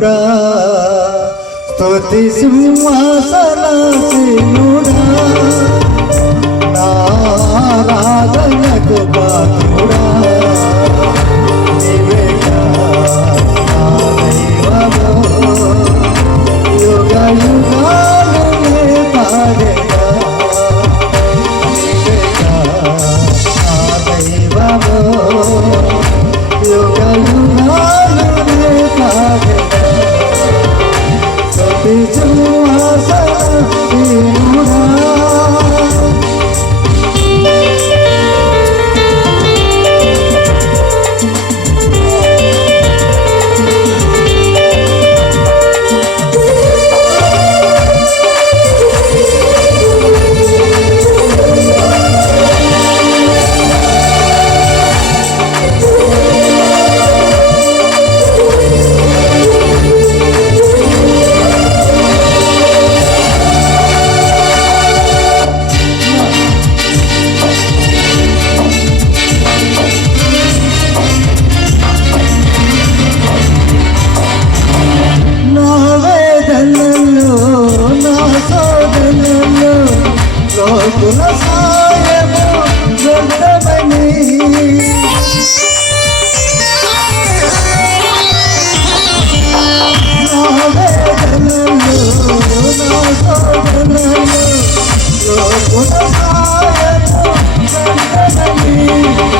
సింహాసనాసీనుడా స్తుతి సింహాసనాసీనుడా నారాధనకు పాత్రుడా నీవేగా నా దైవము యుగ యుగాలు నే పాడెగా నీవేగా నా దైవము యుగ యుగాలు నే పాడెగా స్తుతి సింహాసనాసీనుడా లోకుల సాయము వ్యర్థమని నా వేదనలు నా శోధనలు లోకుల సాయము వ్యర్థమని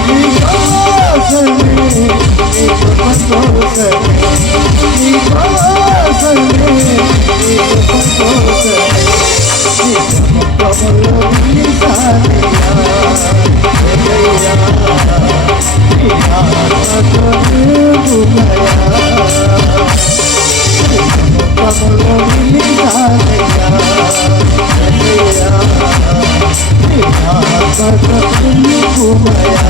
నీ కోసమే నీ కృప కోసమే నీ కోసమే నీ కృప కోసమే కమలో నిసానియా జయయా నిహారతో నిబుయా కమలో నిసానియా జయయా నిహారతో నిబుయా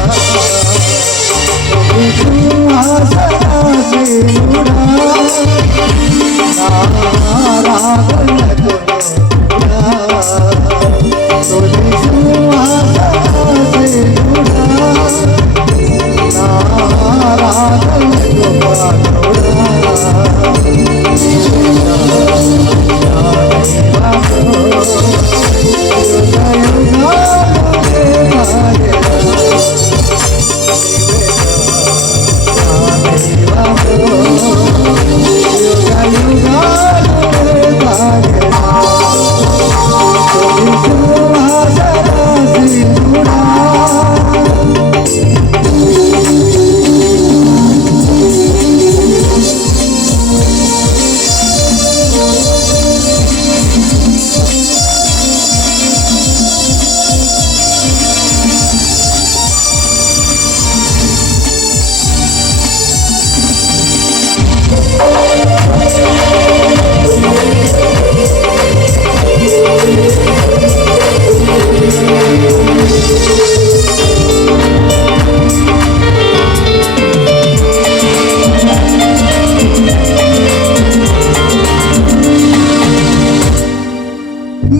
సింహాసనాసీనుడా నారాధనకు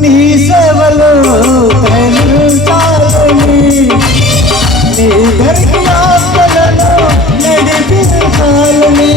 నీ సేవలో తరించాలని నీ దర్యాలను నడిపించాలని